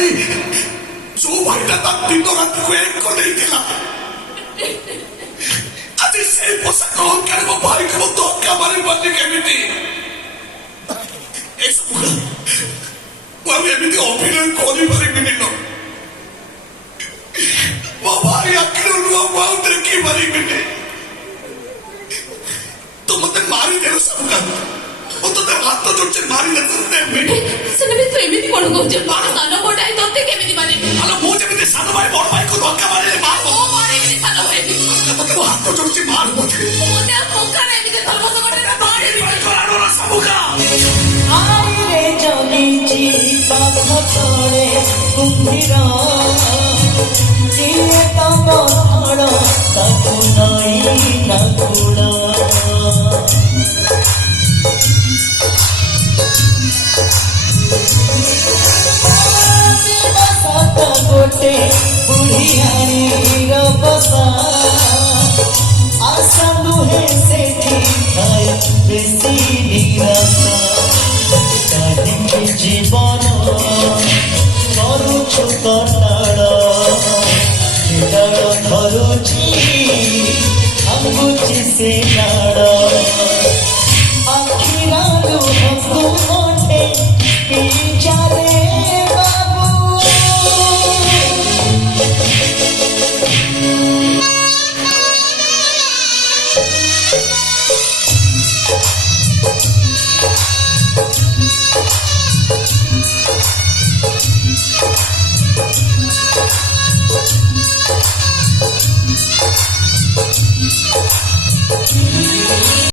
भाई जो भाई ना दिन रात को एक को नहीं दिला आज से पोशाक ग्रहण करे वो भाई को तो क्या मारे बनने के मिट्टी ऐसा हुआ वो अभी अभी तो ऑफिसर कोनी भरी मिली लो वो भाई अकेले लोग बाहर देखी भरी मिली तो मतलब मारी दे सबका वो तो हाथ तो जोड़ से मारी दे सकते हैं सुन भी तो एमिति कोण को जे बाण सानो बोटाई तो ते केमिति मारे हेलो मुझे भी सानो भाई बड़ भाई को धक्का मारे मार ओ मारे केमिति सानो भाई तो हाथ तो जोड़ से मार मुझे मोते पोका रे एमिति धर्म सगटे मारे भाई करानो ना सबका आई रे जमीची पाप छोड़े कुंभीरा जिए का बथड़ ताकू नई ना कुड़ा गोटे बुढ़ियारी बसा आशा दुहे से खाए बेसी निराशा काहे जीवन करुछु कटाड़ धरुची अंगुची से नाड़ आखिरा लुहकु मोटे पिचारे